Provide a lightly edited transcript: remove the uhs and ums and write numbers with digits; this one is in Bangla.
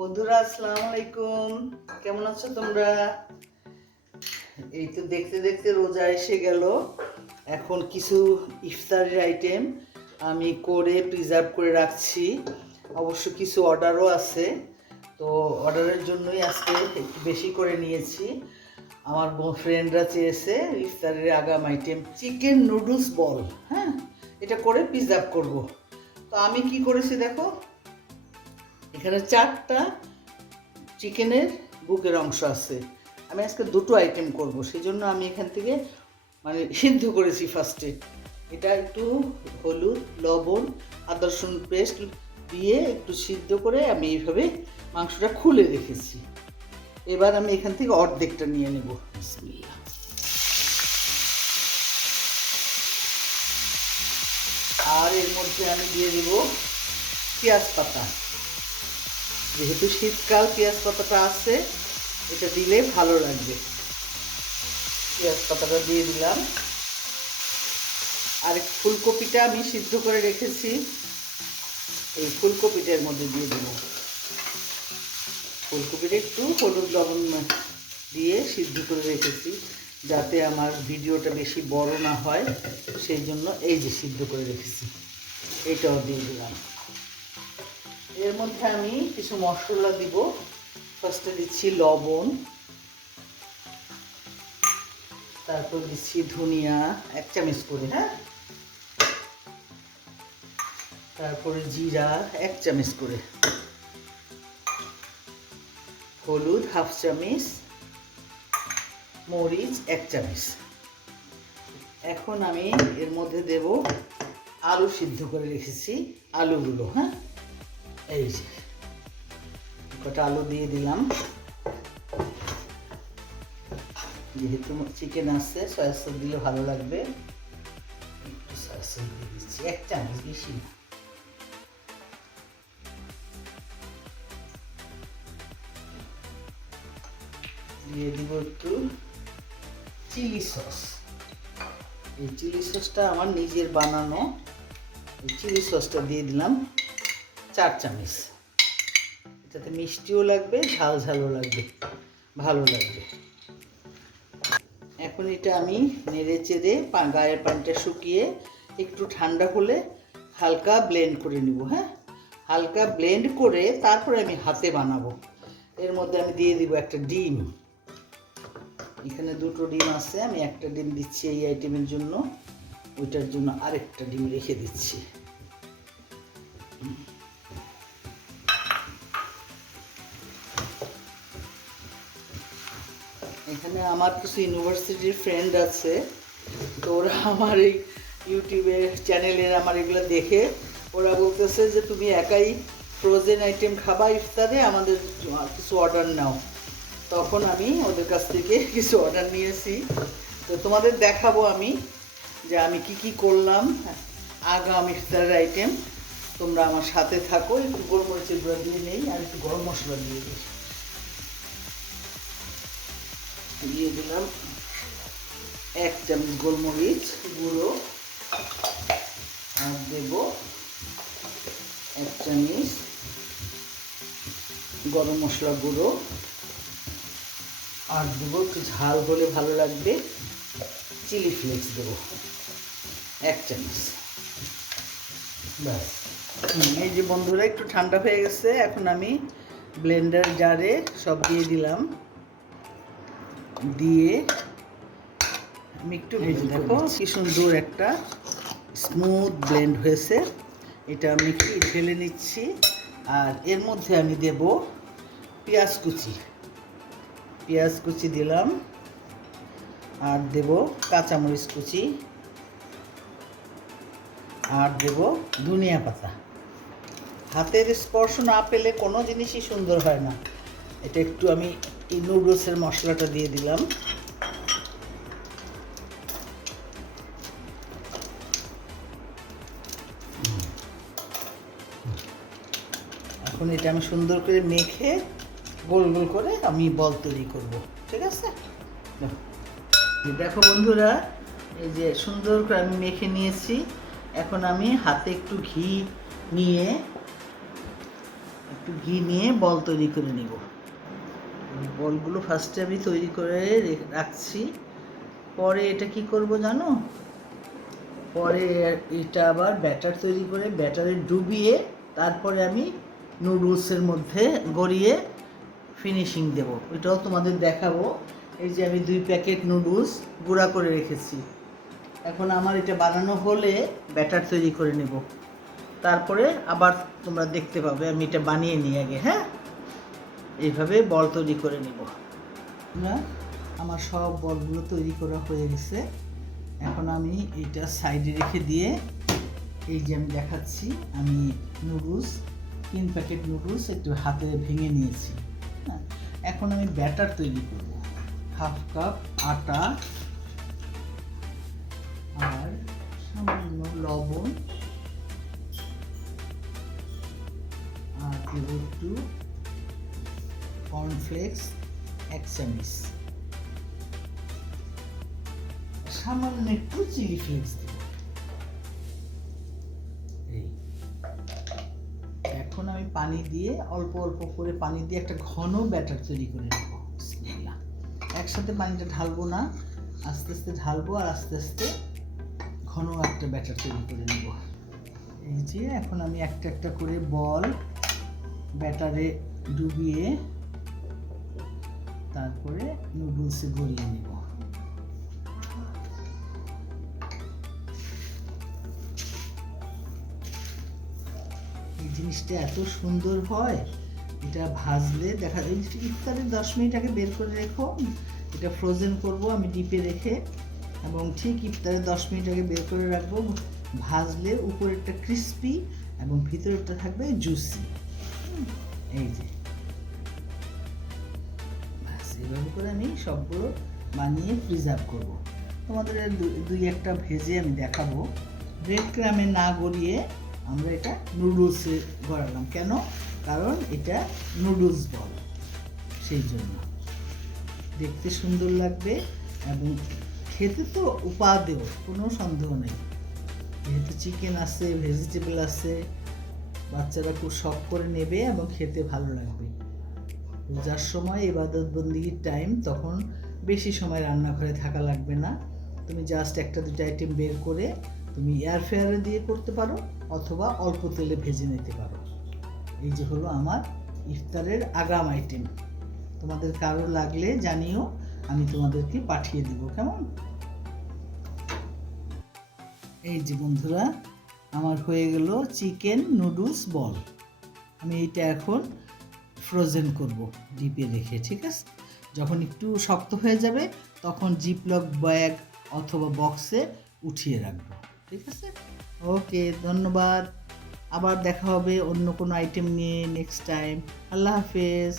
বন্ধুরা আসসালামু আলাইকুম, কেমন আছো তোমরা? এই তো দেখতে দেখতে রোজা এসে গেল। এখন কিছু ইফতারের আইটেম আমি করে প্রিজার্ভ করে রাখছি। অবশ্য কিছু অর্ডারও আছে, তো অর্ডারের জন্যই আজকে একটু বেশি করে নিয়েছি। আমার ফ্রেন্ডরা চেয়েছে ইফতারের আগাম আইটেম চিকেন নুডলস বল। হ্যাঁ, এটা করে প্রিজার্ভ করব। তো আমি কি করেছি দেখো, এখানে 4টা চিকেনের বুকের অংশ আছে। আমি আজকে দুটো আইটেম করব, সেই জন্য আমি এখান থেকে সিদ্ধ করেছি ফার্স্টে। এটা একটু হলুদ, লবণ, আদা রসুন পেস্ট দিয়ে একটু সিদ্ধ করে আমি এইভাবে মাংসটা খুলে রেখেছি। এবার আমি এখান থেকে অর্ধেকটা নিয়ে নেব। বিসমিল্লাহ। আর এর মধ্যে আমি দিয়ে দেব পেঁয়াজ পাতা। যেহেতু শীতকাল, পেঁয়াজ পাতাটা আছে, এটা দিলে ভালো লাগবে। পেঁয়াজ পাতাটা দিয়ে দিলাম। আর ফুলকপিটা আমি সিদ্ধ করে রেখেছি, এই ফুলকপিটার মধ্যে দিয়ে দেব। ফুলকপিটা একটু হলুদ লবণ দিয়ে সিদ্ধ করে রেখেছি, যাতে আমার ভিডিওটা বেশি বড় না হয়, সেই জন্য এই যে সিদ্ধ করে রেখেছি এইটাও দিয়ে দিলাম। এর মধ্যে আমি কিছু মশলা দিব। ফার্স্টে দিচ্ছি লবণ, তারপর দিচ্ছি ধনিয়া 1 চামচ করে, হ্যাঁ, তারপরে জিরা 1 চামচ করে, হলুদ 1/2 চামচ, মরিচ 1 চামচ। এখন আমি এর মধ্যে দেব আলু সিদ্ধ করে রেখেছি, আলুগুলো। হ্যাঁ, এই যে কটা আলু দিয়ে দিলাম। যেহেতু চিকেন আছে, সয়া সস দিলে ভালো লাগবে, একটু সয়া সস দিয়ে দিচ্ছি 1 চামচ, বেশি না। দিয়ে দিব একটু চিলি সস। এই চিলি সসটা আমার নিজের বানানো। এই চিলি সসটা দিয়ে দিলাম 4 চামচ। এটাতে মিষ্টিও লাগবে, ঝাল ঝালও লাগবে, ভালো লাগবে। এখন এটা আমি নেড়ে চেড়ে গায়ের পানিটা শুকিয়ে একটু ঠান্ডা হলে হালকা ব্লেন্ড করে নিব। হ্যাঁ, হালকা ব্লেন্ড করে তারপরে আমি হাতে বানাবো। এর মধ্যে আমি দিয়ে দিব একটা ডিম। এখানে 2টো ডিম আছে, আমি একটা ডিম দিচ্ছি এই আইটেমের জন্য, ওইটার জন্য আরেকটা ডিম রেখে দিচ্ছি। এখানে আমার কিছু ইউনিভার্সিটির ফ্রেন্ড আছে, তো ওরা আমার এই ইউটিউবের চ্যানেলের আমার এগুলো দেখে ওরা বলতেছে যে তুমি একাই ফ্রোজেন আইটেম খাবা ইফতারে, আমাদের কিছু অর্ডার নাও। তখন আমি ওদের কাছ থেকে কিছু অর্ডার নিয়েছি। তো তোমাদের দেখাবো আমি যে আমি কি করলাম আগাম ইফতারের আইটেম। তোমরা আমার সাথে থাকো। একটু গোলমরিচের গুঁড়া দিয়ে নেই, আর একটু গরম মশলা দিয়ে দিই। দিয়ে দিলাম 1 চামচ গোলমরিচ গুঁড়ো, আর দেব 1 চামচ গরম মশলা গুঁড়ো, আর দেবো একটু ঝাল হলে ভালো লাগবে চিলি ফ্লেক্স দেবো 1 চামচ। ব্যাস। এই যে বন্ধুরা, একটু ঠান্ডা হয়ে গেছে, এখন আমি ব্লেন্ডার জারে সব দিয়ে দিলাম। দিয়ে আমি একটু ভেজে, দেখো কি সুন্দর একটা স্মুথ ব্লেন্ড হয়েছে। এটা আমি একটু ঢেলে নিচ্ছি। আর এর মধ্যে আমি দেব পেঁয়াজ কুচি। পেঁয়াজ কুচি দিলাম, আর দেব কাঁচামরিচ কুচি, আর দেব ধনিয়া পাতা। হাতের স্পর্শ না পেলে কোনো জিনিসই সুন্দর হয় না। এটা একটু আমি এই নুডলসের মশলাটা দিয়ে দিলাম। এখন এটা আমি সুন্দর করে মেখে গোল গোল করে আমি বল তৈরি করব। ঠিক আছে, দেখো বন্ধুরা, এই যে সুন্দর করে আমি মেখে নিয়েছি। এখন আমি হাতে একটু ঘি নিয়ে একটু ঘি নিয়ে বল তৈরি করে নিব। এই বলগুলো ফার্স্টে আমি তৈরি করে রাখছি, পরে এটা কি করব জানো, পরে এটা আবার ব্যাটার তৈরি করে ব্যাটারে ডুবিয়ে তারপরে আমি নুডলসের মধ্যে গড়িয়ে ফিনিশিং দেব, এটাও তোমাদের দেখাবো। এই যে আমি 2 প্যাকেট নুডলস গুঁড়া করে রেখেছি, এখন আমার এটা বানানো হলে ব্যাটার তৈরি করে নেব, তারপরে আবার তোমরা দেখতে পাবে আমি এটা বানিয়ে নিই আগে। হ্যাঁ, এইভাবে বল তৈরি করে নেব। আমার সব বলগুলো তৈরি করা হয়ে গেছে, এখন আমি এইটা সাইডে রেখে দিয়ে এই যে আমি দেখাচ্ছি, আমি নুডলস 3 প্যাকেট নুডলস একটু হাতে ভেঙে নিয়েছি। হ্যাঁ, এখন আমি ব্যাটার তৈরি করব। 1/2 কাপ আটা আর সামান্য লবণ আর দেব একটু কর্নফ্লেক্স 1 চামচ, সামান্য একটু চিলি ফ্লেক্স দেব। এই এখন আমি পানি দিয়ে অল্প অল্প করে পানি দিয়ে একটা ঘন ব্যাটার তৈরি করে নেব। বিসমিল্লাহ, একসাথে পানিটা ঢালবো না, আস্তে আস্তে ঢালবো আর আস্তে আস্তে ঘন একটা ব্যাটার তৈরি করে নেব। এই যে এখন আমি একটা একটা করে বল ব্যাটারে ডুবিয়ে তারপরে নুডলসে গড়িয়ে নেব। এই জিনিসটা এত সুন্দর হয়, এটা ভাজলে দেখা যায়। ইফতারের 10 মিনিট আগে বের করে রেখো, এটা ফ্রোজেন করব আমি ডিপে রেখে, এবং ঠিক ইফতারের 10 মিনিট আগে বের করে রাখবো। ভাজলে উপরেরটা ক্রিস্পি এবং ভিতরেরটা থাকবে জুসি। এই যে এভাবে করে আমি সবগুলো বানিয়ে প্রিজার্ভ করব। তোমাদের দুই একটা ভেজে আমি দেখাবো। ব্রেড ক্রামে না গড়িয়ে আমরা এটা নুডলসে গড়ালাম, কেন? কারণ এটা নুডলস বল, সেই জন্য দেখতে সুন্দর লাগবে এবং খেতে তো উপাদেয়, কোনো সন্দেহ নেই। যেহেতু চিকেন আছে, ভেজিটেবল আছে, বাচ্চারা খুব শখ করে নেবে এবং খেতে ভালো লাগবে। রোজার সময় ইবাদত বন্দিগির টাইম, তখন বেশি সময় রান্নাঘরে থাকা লাগবে না। তুমি জাস্ট একটা দুটো আইটেম বের করে তুমি এয়ার ফ্রায়ারে দিয়ে করতে পারো অথবা অল্প তেলে ভেজে নিতে পারো। এই যে হলো আমার ইফতারের আগাম আইটেম। তোমাদের কারো লাগলে জানিও, আমি তোমাদেরকে পাঠিয়ে দিব, কেমন? এই যে বন্ধুরা, আমার হয়ে গেল চিকেন নুডলস বল। আমি এইটা এখন ফ্রোজেন করব ডিপে রেখে, ঠিক আছে? যখন একটু শক্ত হয়ে যাবে তখন জিপলক ব্যাগ অথবা বক্সে উঠিয়ে রাখবো, ঠিক আছে? ওকে, ধন্যবাদ। আবার দেখা হবে অন্য কোনো আইটেম নিয়ে নেক্সট টাইম। আল্লাহ হাফেজ।